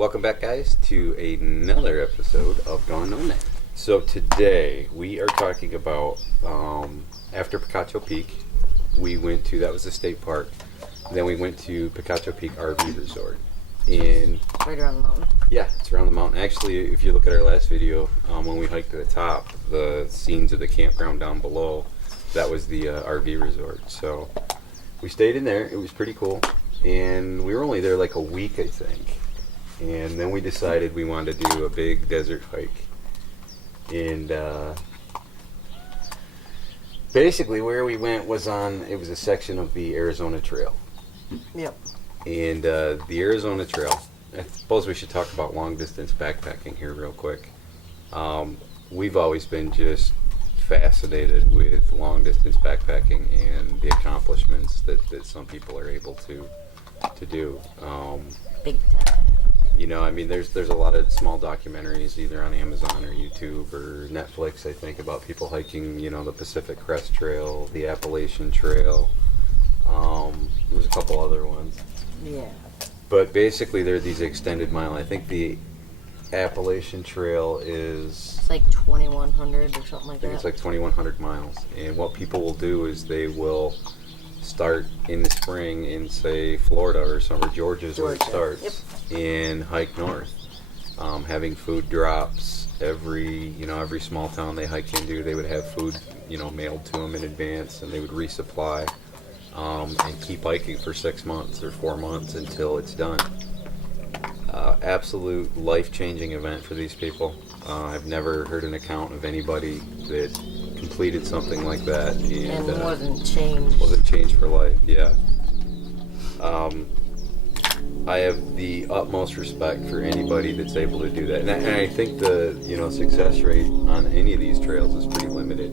Welcome back, guys, to another episode of GoneNoMAD. So today we are talking about after Picacho Peak, we went to, that was the state park. Then we went to Picacho Peak RV Resort. Right around the mountain. Yeah, it's around the mountain. Actually, if you look at our last video, when we hiked to the top, the scenes of the campground down below, that was the RV resort. So we stayed in there. It was pretty cool. And we were only there like a week, I think. And then we decided we wanted to do a big desert hike. And basically where we went was it was a section of the Arizona Trail. Yep. And the Arizona Trail, I suppose we should talk about long distance backpacking here real quick. We've always been just fascinated with long distance backpacking and the accomplishments that some people are able to do. Big time. You know, I mean, there's a lot of small documentaries either on Amazon or YouTube or Netflix, I think, about people hiking, you know, the Pacific Crest Trail, the Appalachian Trail. There's a couple other ones. Yeah. But basically, they're these extended mile. I think the Appalachian Trail is... It's like 2,100 or something like I think that. it's like 2,100 miles. And what people will do is they will start in the spring in, say, Florida or somewhere. Georgia's where it starts. Yep. And hike north. Having food drops. Every small town they hike into, they would have food, mailed to them in advance, and they would resupply. And keep hiking for 6 months or 4 months until it's done. Absolute life-changing event for these people. I've never heard an account of anybody that completed something like that and wasn't changed. Wasn't changed for life. Yeah. I have the utmost respect for anybody that's able to do that, and I think the success rate on any of these trails is pretty limited.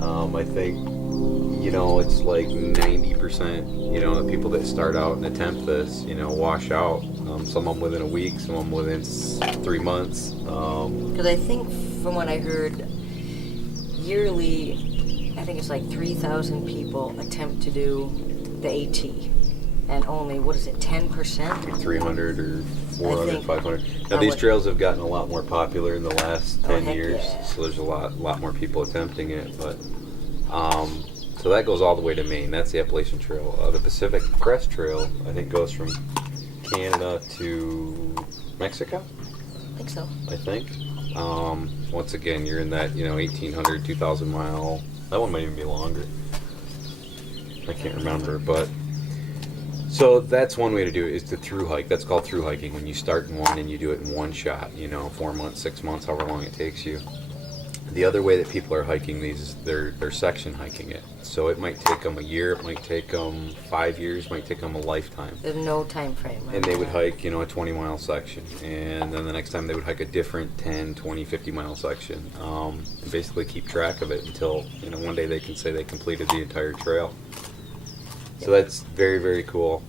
I think it's like 90%. The people that start out and attempt this, wash out. Some of them within a week, some of them within 3 months. Because I think, from what I heard, yearly, I think it's like 3,000 people attempt to do the AT. And only, 10%? 300 or 400, 500. Now, these trails have gotten a lot more popular in the last 10 years, yeah. so there's a lot more people attempting it. But so that goes all the way to Maine. That's the Appalachian Trail. The Pacific Crest Trail, I think, goes from Canada to Mexico. I think so. I think. Once again, you're in that 1,800, 2,000 mile. That one might even be longer. I can't remember, but. So that's one way to do it, is to through hike. That's called through hiking, when you start in one and you do it in one shot, 4 months, 6 months, however long it takes you. The other way that people are hiking these is they're section hiking it. So it might take them a year, it might take them 5 years, it might take them a lifetime. There's no time frame. And they would hike, a 20-mile section. And then the next time they would hike a different 10, 20, 50-mile section. And basically keep track of it until, one day they can say they completed the entire trail. So that's very, very cool.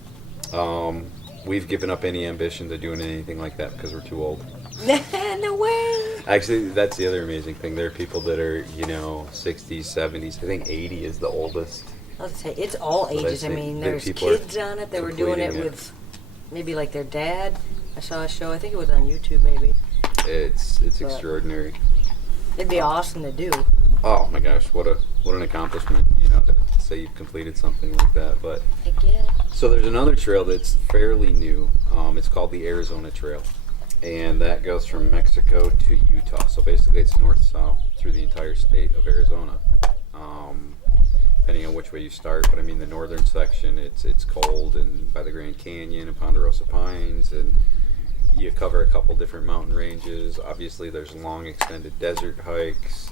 We've given up any ambition to doing anything like that because we're too old. No way! Actually, that's the other amazing thing. There are people that are, 60s, 70s. I think 80 is the oldest. I was gonna say, it's all ages. I mean, there's kids on it that were doing it with maybe like their dad. I saw a show, I think it was on YouTube maybe. It's extraordinary. It'd be awesome to do. Oh my gosh, what an accomplishment, to say you've completed something like that. But Heck yeah. so there's another trail that's fairly new. It's called the Arizona Trail, and that goes from Mexico to Utah. So basically it's north-south through the entire state of Arizona, depending on which way you start. But I mean, the northern section, it's cold, and by the Grand Canyon and Ponderosa Pines, and you cover a couple different mountain ranges. Obviously, there's long extended desert hikes.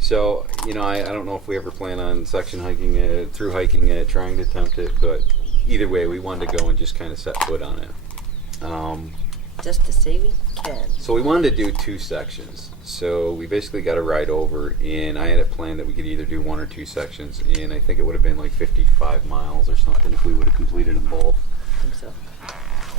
So, I don't know if we ever plan on section hiking it, through hiking it, trying to attempt it, but either way, we wanted to go and just kind of set foot on it. Just to say we can. So we wanted to do 2 sections. So we basically got a ride over, and I had a plan that we could either do 1 or 2 sections, and I think it would have been like 55 miles or something if we would have completed them both. I think so.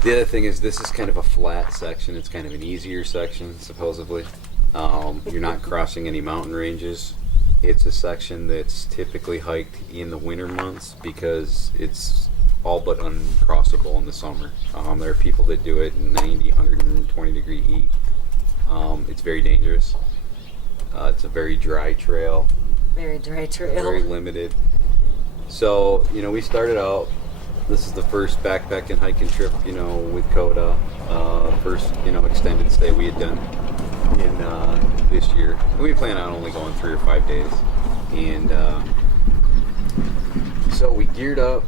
The other thing is, this is kind of a flat section. It's kind of an easier section, supposedly. You're not crossing any mountain ranges. It's a section that's typically hiked in the winter months because it's all but uncrossable in the summer. There are people that do it in 90, 120 degree heat. It's very dangerous. It's a very dry trail. Very dry trail. Very limited. So, we started out, this is the first backpack and hiking trip, with Coda. First, extended stay we had done in this year. We plan on only going 3 or 5 days. And so we geared up,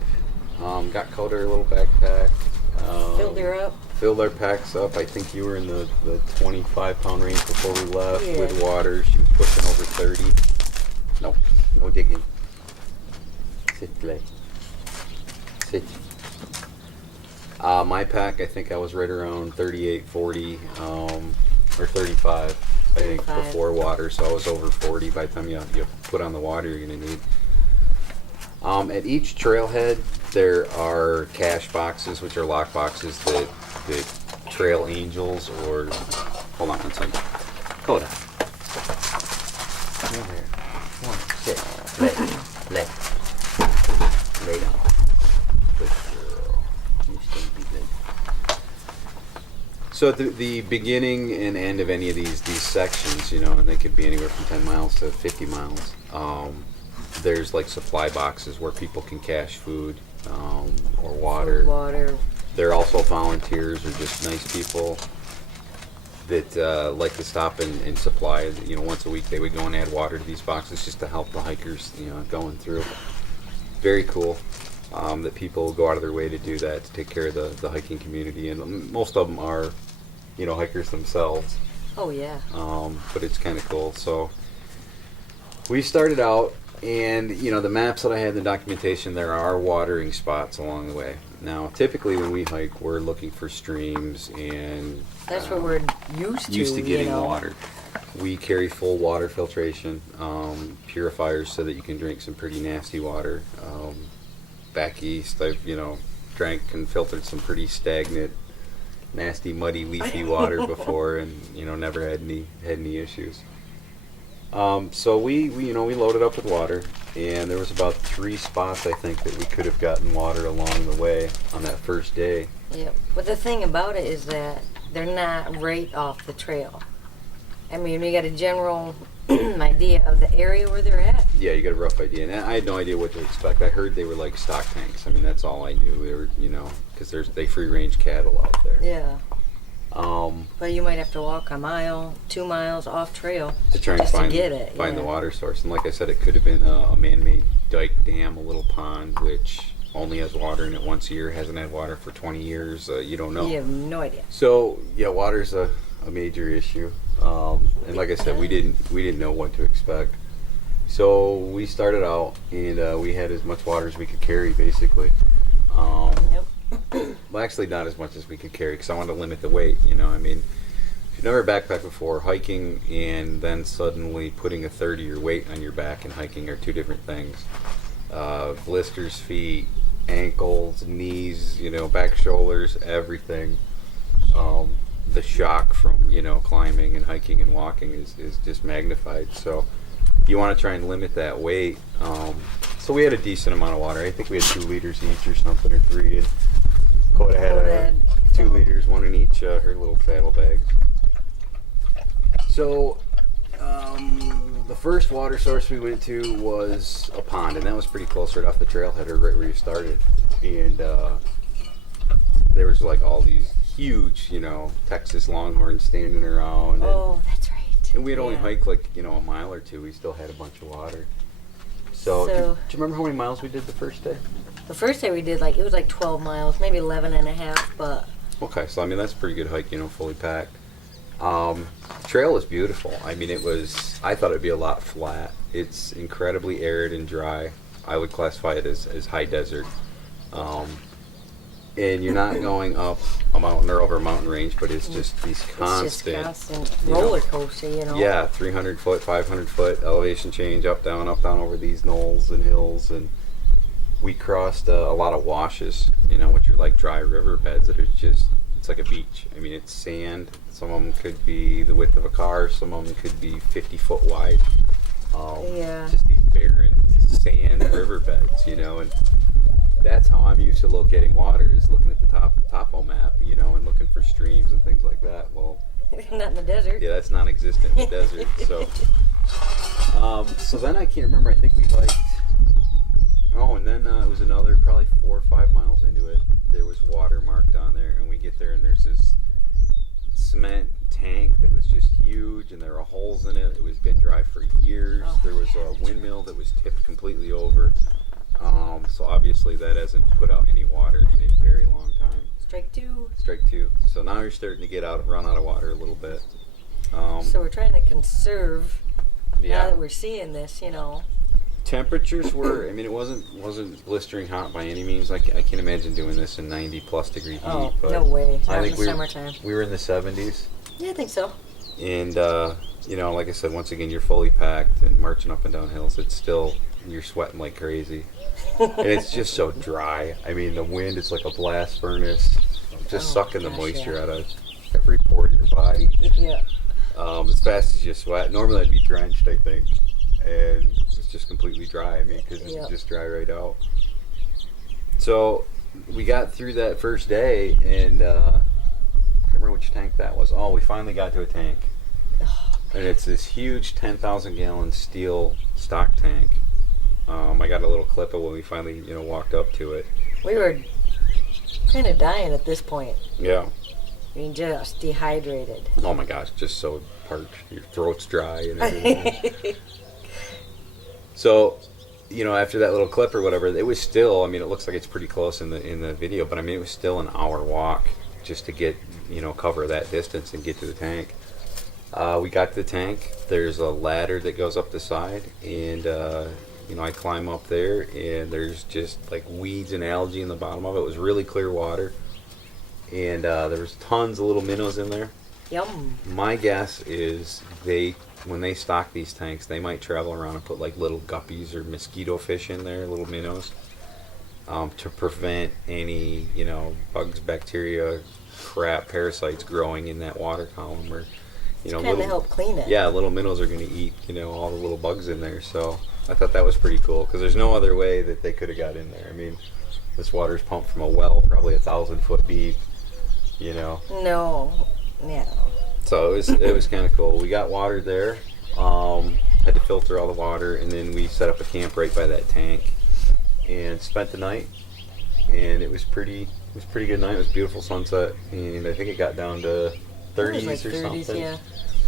got Coda her little backpack. Filled her up. Filled our packs up. I think you were in the 25-pound range before we left Yeah. with water. She was pushing over 30. No digging. Sit, play. Sit. My pack, I think I was right around 38, 40, or 35, I think, 35. before water. So I was over 40 by the time you put on the water you're going to need. At each trailhead, there are cache boxes, which are lock boxes that trail angels or... Hold on one second. Coda. Come over here. Come on, sit. Lay down. Good girl. You still be good. So at the beginning and end of any of these sections, and they could be anywhere from 10 miles to 50 miles, there's like supply boxes where people can cache food or water. Water. They're also volunteers or just nice people that like to stop and supply. Once a week they would go and add water to these boxes just to help the hikers, going through. Very cool that people go out of their way to do that, to take care of the hiking community. And most of them are, hikers themselves. Oh, yeah. But it's kind of cool. So we started out, and the maps that I had in the documentation, there are watering spots along the way. Now, typically when we hike, we're looking for streams, and that's what we're used to getting water. We carry full water filtration, purifiers, so that you can drink some pretty nasty water. Back east, I've drank and filtered some pretty stagnant, nasty, muddy, leafy water before, and never had any issues. So we loaded up with water, and there was about 3 spots, I think, that we could have gotten water along the way on that first day. Yeah, but the thing about it is that they're not right off the trail. I mean, we got a general idea of the area where they're at. Yeah, you got a rough idea, and I had no idea what to expect. I heard they were like stock tanks. I mean, that's all I knew. They were, because they free range cattle out there. Yeah. But you might have to walk a mile, 2 miles off trail to try and find the water source. And like I said, it could have been a man-made dike, dam, a little pond, which only has water in it once a year, hasn't had water for 20 years. You don't know. You have no idea. So yeah, water's a major issue. And like I said, we didn't know what to expect. So we started out, and we had as much water as we could carry, basically. Yep. Well, actually, not as much as we could carry, because I wanted to limit the weight. I mean, if you've never backpacked before, hiking and then suddenly putting a third of your weight on your back and hiking are two different things. Blisters, feet, ankles, knees, back, shoulders, everything. The shock from climbing and hiking and walking is just magnified. So you want to try and limit that weight. So we had a decent amount of water. I think we had 2 liters each or something, or 3. And Coda had 2 liters, 1 in each her little saddle bag. So the first water source we went to was a pond, and that was pretty close right off the trailhead, or right where you started. And there was like all these huge, Texas longhorns standing around. Oh, that's right. And we had only hiked like, a mile or 2. We still had a bunch of water. So do you remember how many miles we did the first day? The first day we did it was like 12 miles, maybe 11 and a half, but... Okay, so I mean, that's a pretty good hike, fully packed. Trail is beautiful. I mean, I thought it'd be a lot flat. It's incredibly arid and dry. I would classify it as high desert. And you're not going up a mountain or over a mountain range, but it's just these constant... It's just constant roller coaster, Yeah, 300 foot, 500 foot elevation change, up, down, over these knolls and hills. And we crossed a lot of washes, which are like dry riverbeds that are just... It's like a beach. I mean, it's sand. Some of them could be the width of a car. Some of them could be 50 foot wide. Just these barren sand riverbeds, and that's how I'm used to locating water, is looking at the topo map, you know, and looking for streams and things like that. Well, Not in the desert. yeah, that's non-existent in the desert. So then I can't remember. I think we hiked. Oh, and then it was another probably 4 or 5 miles into it. There was water marked on there, and we get there, and there's this cement tank that was just huge, and there were holes in it. It was been dry for years. Oh, There was a windmill that was tipped completely over. So obviously that hasn't put out any water in a very long time. Strike two. Strike two. So now you're starting to get out, run out of water a little bit. So we're trying to conserve. Now Yeah. that we're seeing this, you know. Temperatures were. I mean, it wasn't blistering hot by any means. I can't imagine doing this in 90+ degree heat. Oh, but no way. I Not think in the summertime. we were in the 70s, Yeah, I think so. and you know, like I said, once again, you're fully packed and marching up and down hills. It's still, you're sweating like crazy, and it's just so dry. I mean, the wind is like a blast furnace, just Oh, sucking the gosh, moisture yeah. out of every pore of your body. Yeah. As fast as you sweat. Normally I'd be drenched, I think, and it's just completely dry. I mean, because Yeah. it's just dry right out. So we got through that first day, and I can't remember which tank that was. Oh, we finally got to a tank, and it's this huge 10,000 gallon steel stock tank. I got a little clip of when we finally, you know, walked up to it. We were kind of dying at this point. Yeah. I mean, just dehydrated. Oh my gosh, just so parched. Your throat's dry and everything. So, you know, after that little clip or whatever, it was still, I mean, it looks like it's pretty close in the video, but I mean, it was still an hour walk just to get, you know, cover that distance and get to the tank. We got to the tank. There's a ladder that goes up the side, and, you know, I climb up there, and there's just like weeds and algae in the bottom of it. It was really clear water, and there was tons of little minnows in there. Yum. My guess is when they stock these tanks, they might travel around and put like little guppies or mosquito fish in there, little minnows, to prevent any, you know, bugs, bacteria, crap, parasites growing in that water column, or, you know, Kind of help clean it. yeah, little minnows are going to eat, you know, all the little bugs in there. So I thought that was pretty cool, because there's no other way that they could have got in there. I mean, this water's pumped from a well, probably 1,000 foot deep, you know. No. Yeah. So it was kind of cool. We got water there. Had to filter all the water, and then we set up a camp right by that tank and spent the night. And it was pretty good night. It was a beautiful sunset, and I think it got down to 30s It was like or 30s, something. yeah.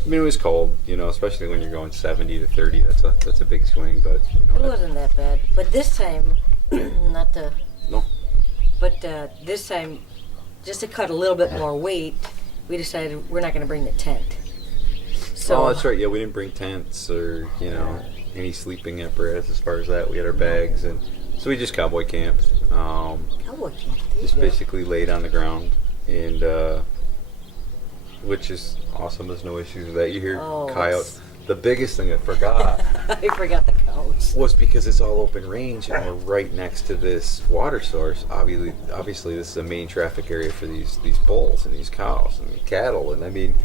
I mean, it was cold, you know, especially when you're going 70 to 30. That's a big swing, but you know. It wasn't that bad. But this time, not to. No. But this time, just to cut a little bit more weight, we decided we're not going to bring the tent. So, Oh, that's right. Yeah, we didn't bring tents or, you know, any sleeping apparatus as far as that. We had our bags, and so we just cowboy camped. Cowboy camp. There Just you go. basically laid on the ground, and which is awesome. There's no issues with that. You hear Oh, coyotes. The biggest thing I forgot I forgot the cows. was because it's all open range and we're right next to this water source. Obviously, this is a main traffic area for these bulls and these cows and the cattle, and I mean,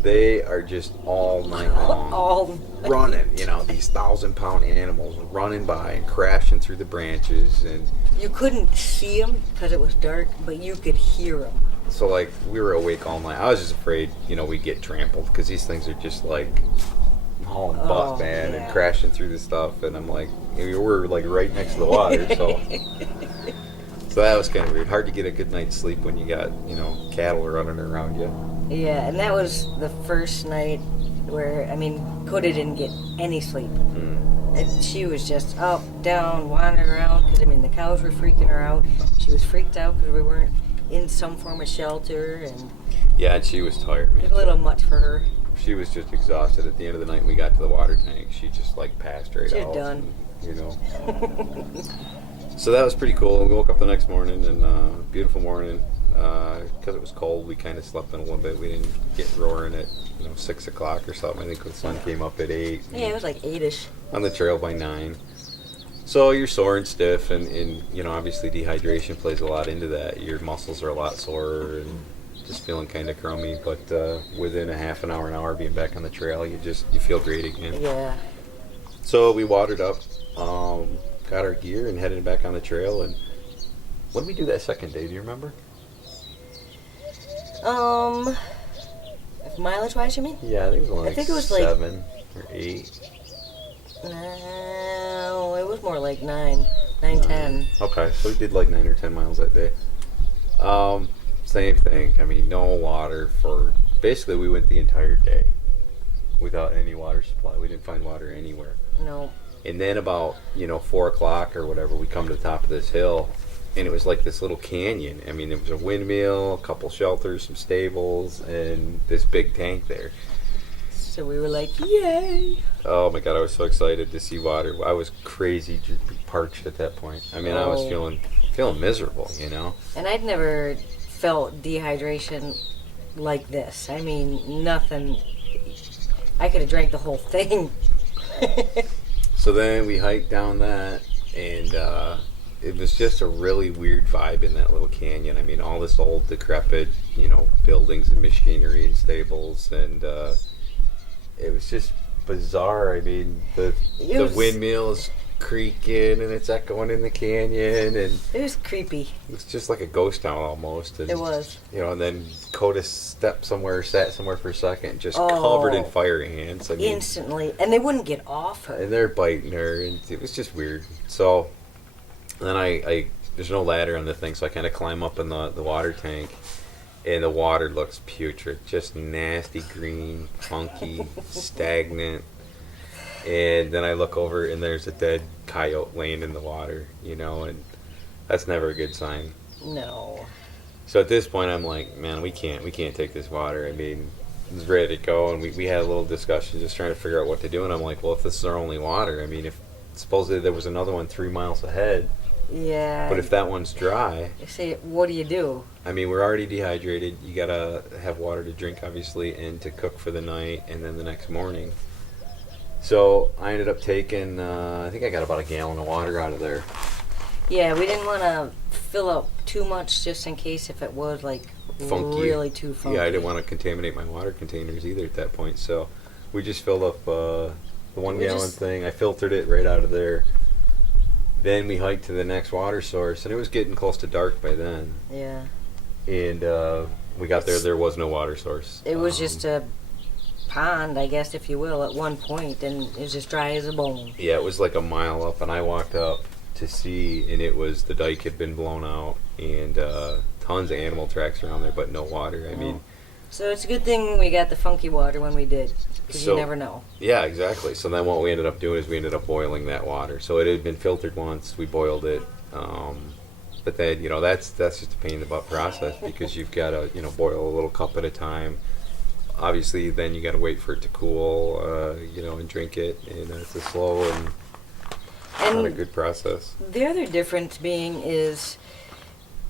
they are just all night long All running. You know, these 1,000-pound animals running by and crashing through the branches, and You couldn't see them because it was dark, but you could hear them. so like we were awake all night. I was just afraid, you know, we'd get trampled, because these things are just like hauling butt, man, yeah. and crashing through the stuff. And I'm like, we're like right next to the water, so that was kind of weird. Hard to get a good night's sleep when you got, you know, cattle running around you. Yeah, and that was the first night where, I mean, Coda didn't get any sleep. And she was just up, down, wandering around, because, I mean, the cows were freaking her out. She was freaked out because we weren't in some form of shelter, and Yeah, and she was tired, it man. was a little much for her. She was just exhausted. At the end of the night, when we got to the water tank, she just like passed right She out. was done. and, you know. So that was pretty cool. We woke up the next morning, and beautiful morning. Because it was cold, we kind of slept in a little bit. We didn't get roaring at 6 o'clock or something. I think the sun came up at 8. Yeah, it was like 8-ish. On the trail by 9. So you're sore and stiff, and you know, obviously dehydration plays a lot into that. Your muscles are a lot sore and just feeling kind of crummy. But within a half an hour being back on the trail, you feel great again. Yeah. So we watered up, got our gear, and headed back on the trail. And What did we do that second day? Do you remember? If mileage wise, you mean? Yeah, I think it was only I think it was like 7 or 8. No, it was more like 9, 10. Okay, so we did like 9 or 10 miles that day. Same thing. I mean, no water for basically we went the entire day without any water supply. We didn't find water anywhere. No. And then about 4 o'clock or whatever, we come to the top of this hill, and it was like this little canyon. I mean, there was a windmill, a couple shelters, some stables, and this big tank there. So we were like, yay! Oh my God, I was so excited to see water. I was crazy parched at that point. I mean, I was feeling miserable, And I'd never felt dehydration like this. I mean, nothing. I could have drank the whole thing. So then we hiked down that, and it was just a really weird vibe in that little canyon. I mean, all this old, decrepit, buildings and machinery and stables, and it was just bizarre. I mean, the windmill is creaking and it's echoing in the canyon, and it was creepy. It was just like a ghost town almost. And, it was. And then Coda sat somewhere for a second, just covered in fire ants. I mean, instantly, and they wouldn't get off her. And they're biting her, and it was just weird. So then I there's no ladder on the thing, so I kind of climb up in the water tank. And the water looks putrid, just nasty green, funky, stagnant. And then I look over and there's a dead coyote laying in the water, and that's never a good sign. No. So at this point I'm like, man, we can't take this water. I mean, it was ready to go, and we had a little discussion just trying to figure out what to do. And I'm like, well, if this is our only water, I mean, if supposedly there was another one 3 miles ahead. Yeah. But if that one's dry, say, what do you do? I mean, we're already dehydrated. You gotta have water to drink, obviously, and to cook for the night, and then the next morning. So I ended up taking, I think I got about a gallon of water out of there. Yeah, we didn't want to fill up too much just in case if it was like funky. Really too funky. Yeah, I didn't want to contaminate my water containers either at that point. So we just filled up the 1 gallon thing. I filtered it right out of there. Then we hiked to the next water source, and it was getting close to dark by then. Yeah. And we got there was no water source. It was just a pond, I guess, if you will, at one point, and it was just dry as a bone. Yeah, it was like a mile up, and I walked up to see, and it was, the dike had been blown out, and tons of animal tracks around there, but no water. I mean... So it's a good thing we got the funky water when we did, because you never know. Yeah, exactly. So then what we ended up doing is we ended up boiling that water. So it had been filtered once, we boiled it, but then, that's just a pain in the butt process, because you've got to, boil a little cup at a time. Obviously, then you got to wait for it to cool, and drink it, and it's a slow and not a good process. The other difference being is,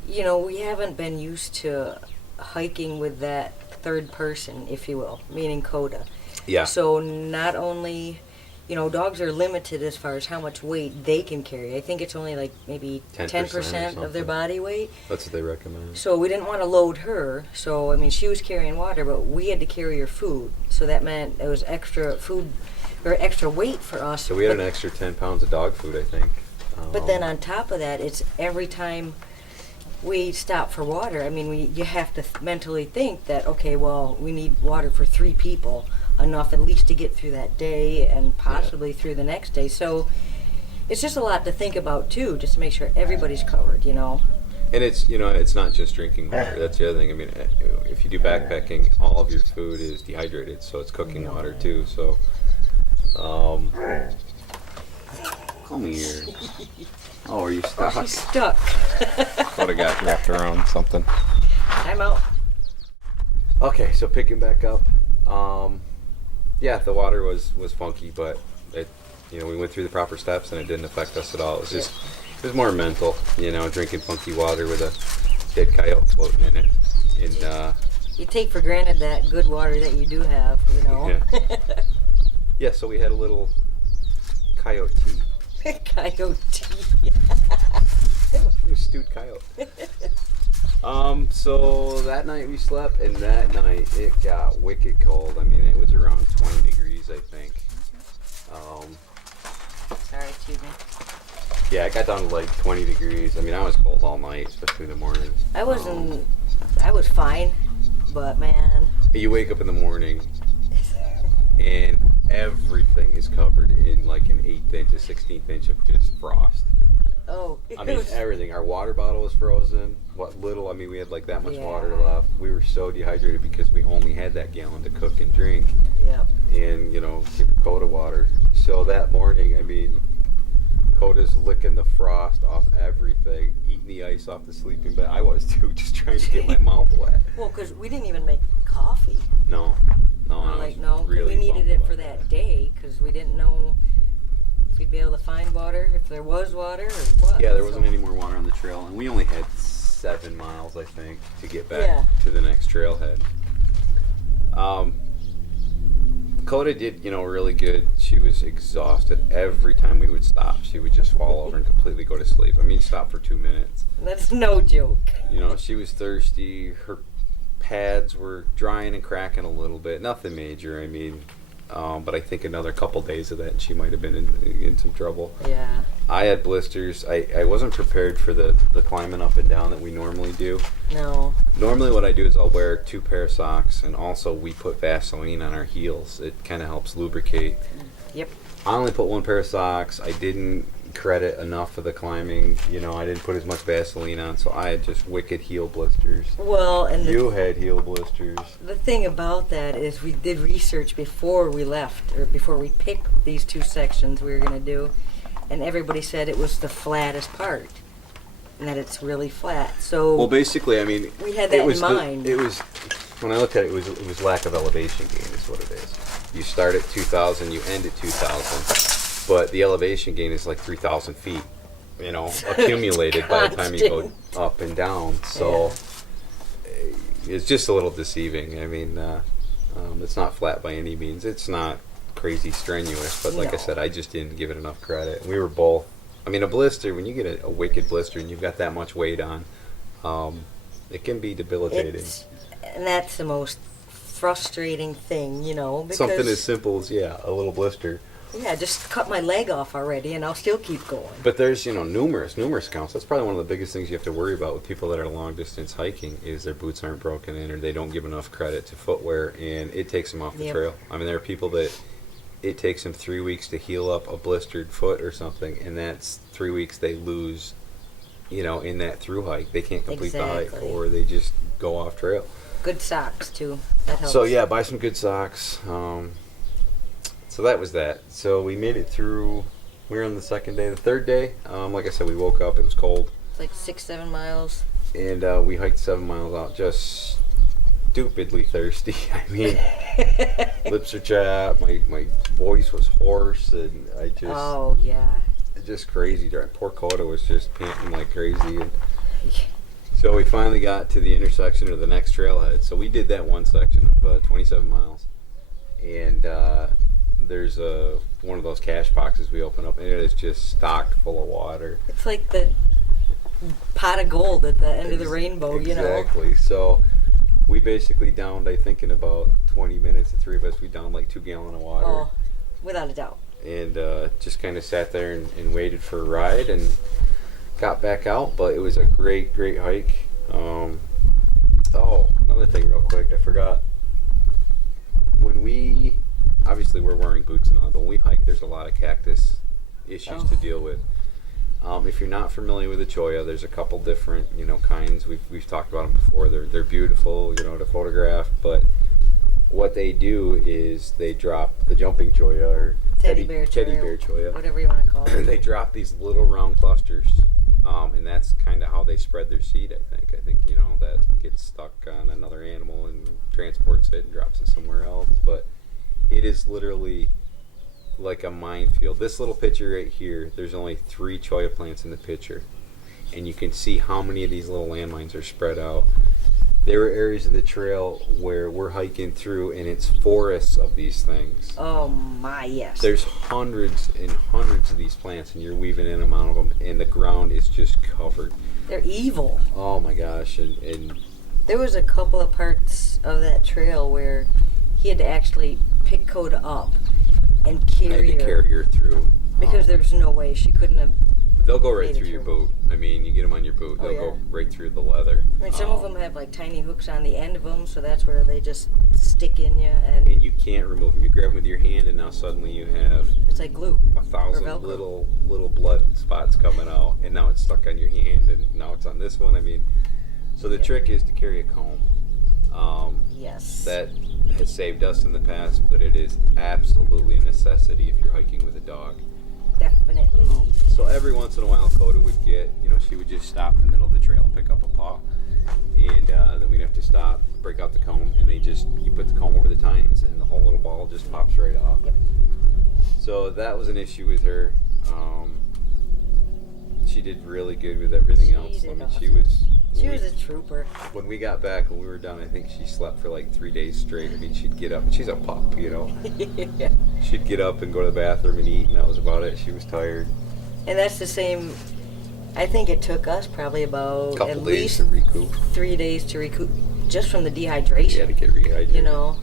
we haven't been used to hiking with that third person, if you will, meaning Coda. Yeah. So not only, dogs are limited as far as how much weight they can carry. I think it's only like maybe 10% of their body weight. That's what they recommend. So we didn't want to load her. So, I mean, she was carrying water, but we had to carry her food. So that meant it was extra food or extra weight for us. So we had an extra 10 pounds of dog food, I think. But then on top of that, it's every time we stop for water, I mean, you have to mentally think that, okay, well, we need water for 3 people, enough at least to get through that day and possibly through the next day. So it's just a lot to think about, too, just to make sure everybody's covered, And it's, it's not just drinking water. That's the other thing. I mean, if you do backpacking, all of your food is dehydrated, so it's cooking water, too. So, come here. Oh, are you stuck? She's stuck. Thought I got wrapped around something. I'm out. Okay, so picking back up. Yeah, the water was funky, but it, we went through the proper steps and it didn't affect us at all. It was just, it was more mental, drinking funky water with a dead coyote floating in it. And you take for granted that good water that you do have, Yeah. Yeah, so we had a little coyote tea. Coyote. It was stewed coyote. So that night we slept, and that night it got wicked cold. I mean, it was around 20 degrees, I think. Sorry, excuse me. Yeah, it got down to like 20 degrees. I mean, I was cold all night, especially in the mornings. I wasn't. I was fine, but man. You wake up in the morning and everything is covered in like an 1/8 inch, a 16th inch of just frost. Oh, I mean, everything. Our water bottle was frozen. What little, I mean, we had like that much water left. We were so dehydrated because we only had that gallon to cook and drink. Yep. And, you know, give Coda water. So that morning, I mean, Coda's licking the frost off everything, eating the ice off the sleeping bag. I was too, just trying to get my mouth wet. Well, because we didn't even make coffee. No. Like, no, really we needed it for bummed about that day because we didn't know if we'd be able to find water, if there was water, or what. Yeah, there wasn't any more water on the trail, and we only had 7 miles, I think, to get back to the next trailhead. Coda did, you know, really good. She was exhausted every time we would stop. She would just fall over and completely go to sleep. I mean, stop for 2 minutes. That's no joke. You know, she was thirsty. Her pads were drying and cracking a little bit. Nothing major, I mean. But I think another couple days of that and she might have been in some trouble. Yeah. I had blisters. I wasn't prepared for the climbing up and down that we normally do. No. Normally what I do is I'll wear 2 pair of socks, and also we put Vaseline on our heels. It kind of helps lubricate. Yep. I only put 1 pair of socks. I didn't credit enough for the climbing. You know, I didn't put as much Vaseline on, so I had just wicked heel blisters. Well, and You had heel blisters. the thing about that is we did research before we left, or before we picked these 2 sections we were going to do, and everybody said it was the flattest part, and that it's really flat. So Well, basically, I mean, we had that it was in mind. it was when I looked at it, it was lack of elevation gain is what it is. You start at 2,000, you end at 2,000. But the elevation gain is like 3,000 feet, you know, accumulated by the time you go up and down. So it's just a little deceiving. I mean, it's not flat by any means. It's not crazy strenuous, but like I said, I just didn't give it enough credit. We were both. I mean, a blister, when you get a wicked blister and you've got that much weight on, it can be debilitating. And that's the most frustrating thing, you know. Because Something as simple as, a little blister. Yeah, just cut my leg off already and I'll still keep going. But there's, you know, numerous counts. That's probably one of the biggest things you have to worry about with people that are long distance hiking is their boots aren't broken in or they don't give enough credit to footwear, and it takes them off the trail. I mean, there are people that it takes them 3 weeks to heal up a blistered foot or something, and that's 3 weeks they lose, you know, in that through hike. They can't complete the hike, or they just go off trail. Good socks too. That helps. So yeah, buy some good socks. So that was that. So we made it through. We were on the second day. The third day, like I said, we woke up. It was cold. It's like 6-7 miles. And we hiked 7 miles out, just stupidly thirsty. I mean, lips are chapped. My voice was hoarse, and I just. Oh yeah. Just crazy. Poor Coda was just panting like crazy. And so we finally got to the intersection of the next trailhead. So we did that one section of 27 miles, and there's one of those cache boxes we open up, and it is just stocked full of water. It's like the pot of gold at the end of the rainbow, you know. Exactly. So we basically downed, I think in about 20 minutes, the 3 of us, we downed like 2 gallons of water. Oh, without a doubt. And just kind of sat there and waited for a ride and got back out. But it was a great hike. Another thing real quick, I forgot. When we, obviously we're wearing boots and all, but when we hike, there's a lot of cactus issues to deal with. If you're not familiar with the cholla, there's a couple different, you know, kinds. We've talked about them before. They're beautiful, you know, to photograph, but what they do is they drop the jumping cholla or teddy bear cholla, whatever you want to call it. They drop these little round clusters, and that's kind of how they spread their seed. I think you know that gets stuck on another animal and transports it and drops it somewhere else. But it is literally like a minefield. This little picture right here, there's only 3 cholla plants in the picture, and you can see how many of these little landmines are spread out. There are areas of the trail where we're hiking through, and it's forests of these things. Oh my, yes. There's hundreds and hundreds of these plants, and you're weaving in and out of them, and the ground is just covered. They're evil. Oh my gosh, and there was a couple of parts of that trail where he had to actually pick Coda up and carry I had to carry her through. Because there's no way she couldn't have They'll go right Made it through your through. boot. I mean, you get them on your boot, Oh, they'll yeah. go right through the leather. I mean, some of them have like tiny hooks on the end of them, so that's where they just stick in you, and And you can't remove them. You grab them with your hand, and now suddenly you have it's like glue. 1,000 Velcro. little blood spots coming out, and now it's stuck on your hand, and now it's on this one. I mean, so the trick is to carry a comb. Yes. That has saved us in the past, but it is absolutely a necessity if you're hiking with a dog. Definitely. So every once in a while, Coda would get, she would just stop in the middle of the trail and pick up a paw, and then we'd have to stop, break out the comb, and you put the comb over the tines, and the whole little ball just pops right off. Yep. So that was an issue with her. She did really good with everything else. She did awesome. She She was a trooper. When we got back, when we were done, I think she slept for like 3 days straight. I mean, she'd get up, and she's a pup, Yeah. She'd get up and go to the bathroom and eat, and that was about it. She was tired. And that's the same. I think it took us probably about Couple at days least to recoup. 3 days to recoup, just from the dehydration. She had to get rehydrated.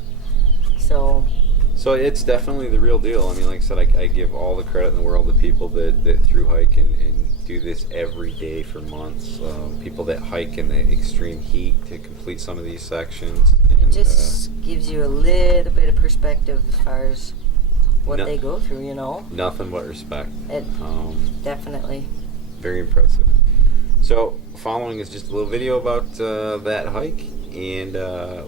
So it's definitely the real deal. I mean, like I said, I give all the credit in the world to people that through hike and do this every day for months. People that hike in the extreme heat to complete some of these sections. And, it just gives you a little bit of perspective as far as what No- they go through, Nothing but respect. It definitely. Very impressive. So, following is just a little video about that hike, and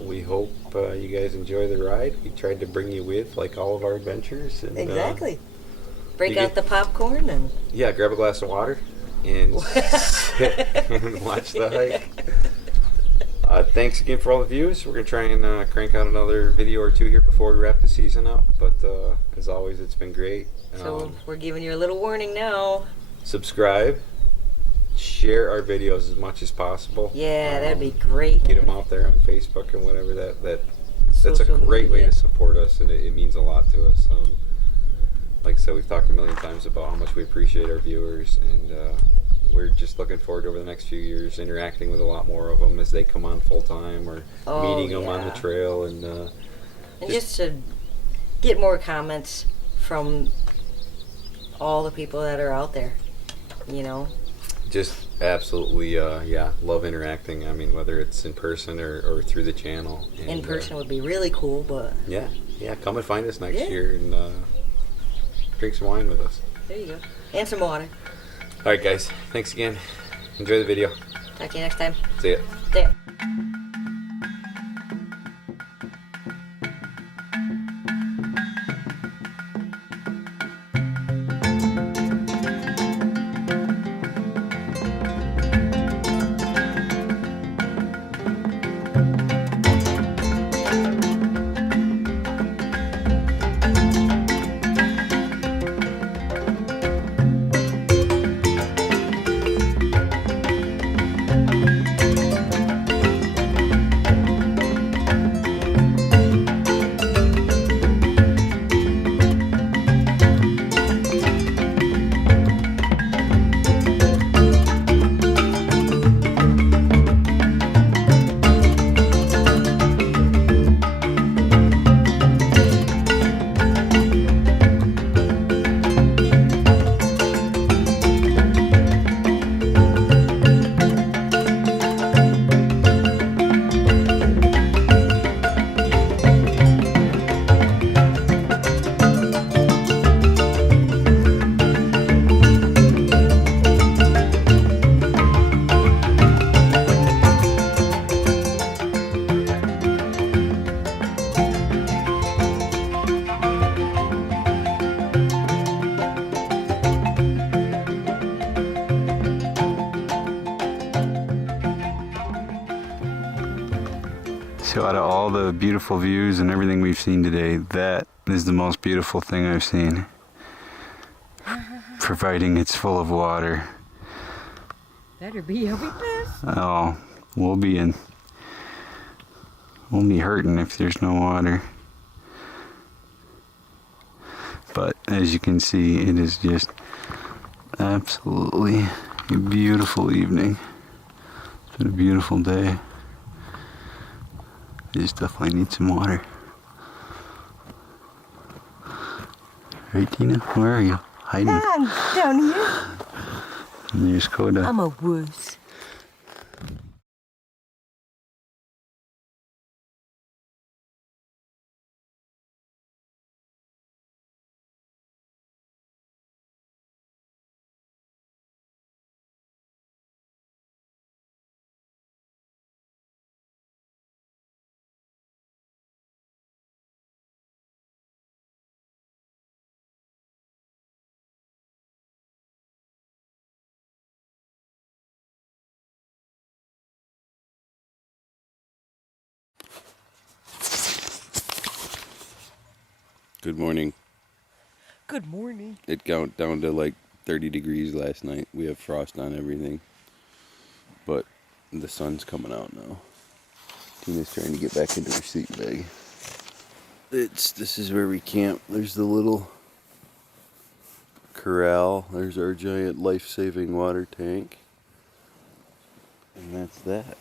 we hope you guys enjoy the ride. We tried to bring you with, like all of our adventures. And, Exactly. Break you out get- the popcorn and Yeah, grab a glass of water and sit and watch the hike. Thanks again for all the views. We're going to try and crank out another video or two here before we wrap the season up. But as always, it's been great. so we're giving you a little warning now. Subscribe. Share our videos as much as possible. Yeah, that'd be great. Get them out there on Facebook and whatever. That's a Social great way media. to support us, and it means a lot to us. Like I said, we've talked a million times about how much we appreciate our viewers, and we're just looking forward to over the next few years interacting with a lot more of them as they come on full time or meeting them on the yeah. trail, and just to get more comments from all the people that are out there, just absolutely love interacting. I mean, whether it's in person or through the channel. And, In person would be really cool, but yeah, come and find us next Yeah. year and drink some wine with us. there you go. And some water. All right, guys. Thanks again. Enjoy the video. Talk to you next time. See ya. There. So out of all the beautiful views and everything we've seen today, that is the most beautiful thing I've seen. Providing it's full of water. Better be. I'll be pissed. Oh, we'll be hurting if there's no water. But as you can see, it is just absolutely a beautiful evening. It's been a beautiful day. I just definitely need some water. Right, Tina? Where are you? Hiding? I'm down here. And here's Coda. I'm a wuss. Good morning. Good morning. It got down to like 30 degrees last night. We have frost on everything. But the sun's coming out now. Tina's trying to get back into her sleep bag. This is where we camp. There's the little corral. There's our giant life-saving water tank. And that's that.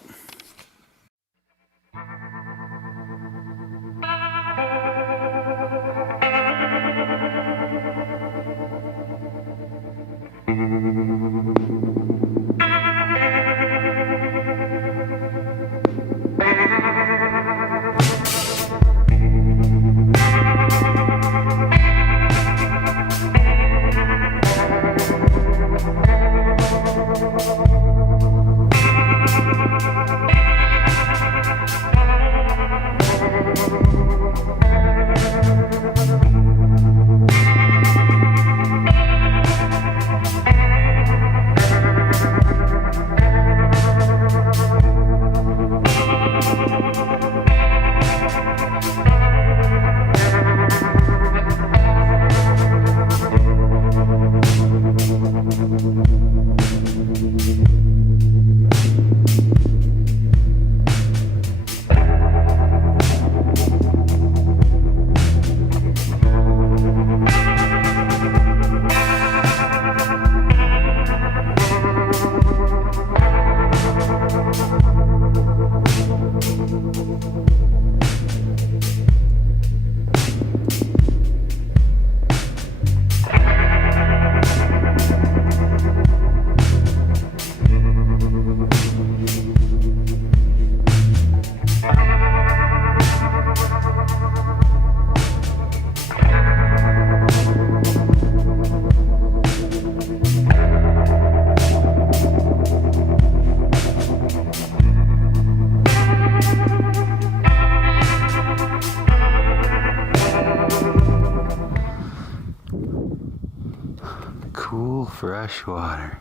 Cool, fresh water.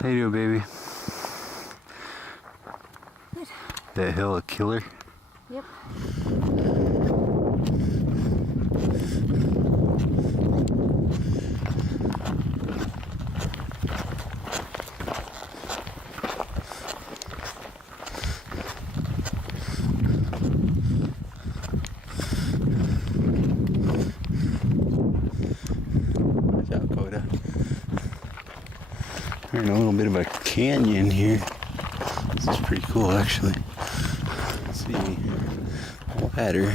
How you doing, baby? Good. That hill a killer? Yep. Watch out, Coda. We're in a little bit of a canyon here. This is pretty cool, actually. Let's see. A ladder.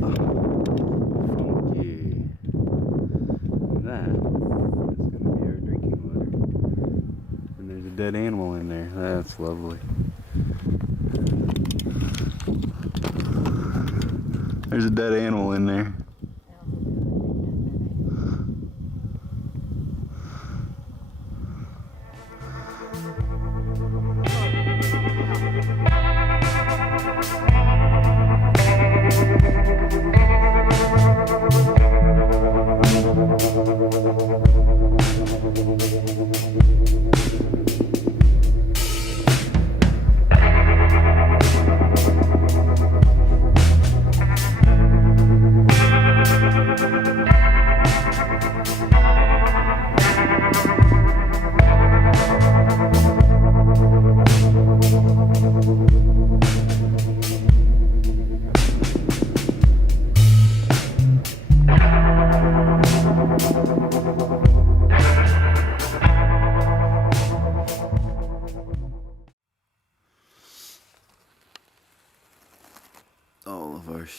Funky. That's gonna be our drinking water. And there's a dead animal in there. That's lovely. There's a dead animal in there.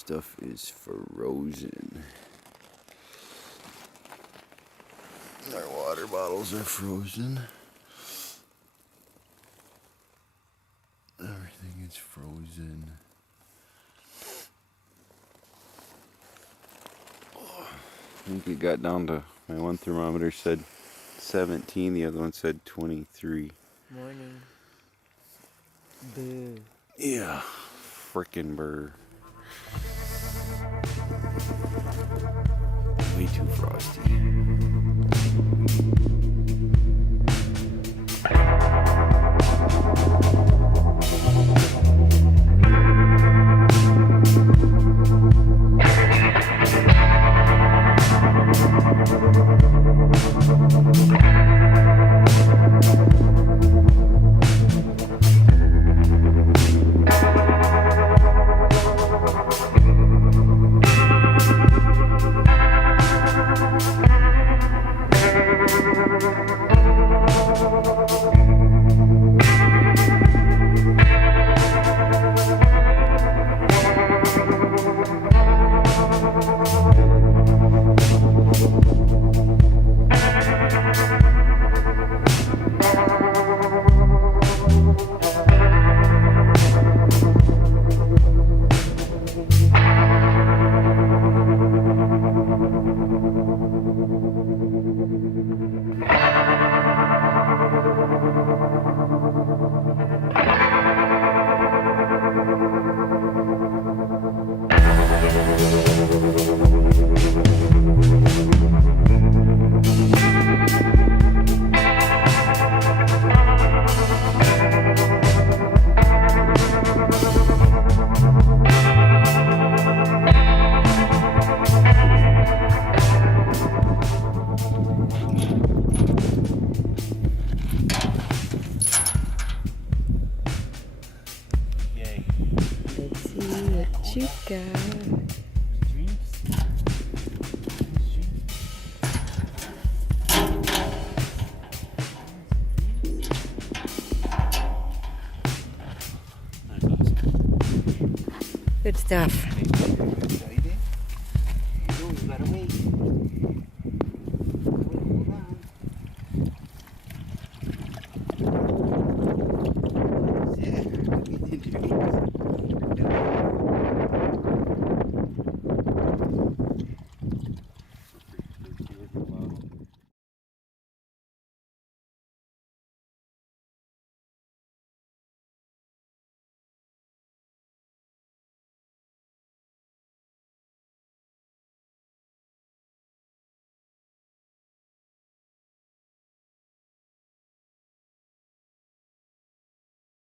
stuff is frozen. Our water bottles are frozen. Everything is frozen. I think it got down to, my one thermometer said 17, the other one said 23. Morning. Boo. Yeah, frickin' burr. Way too frosty. Good stuff.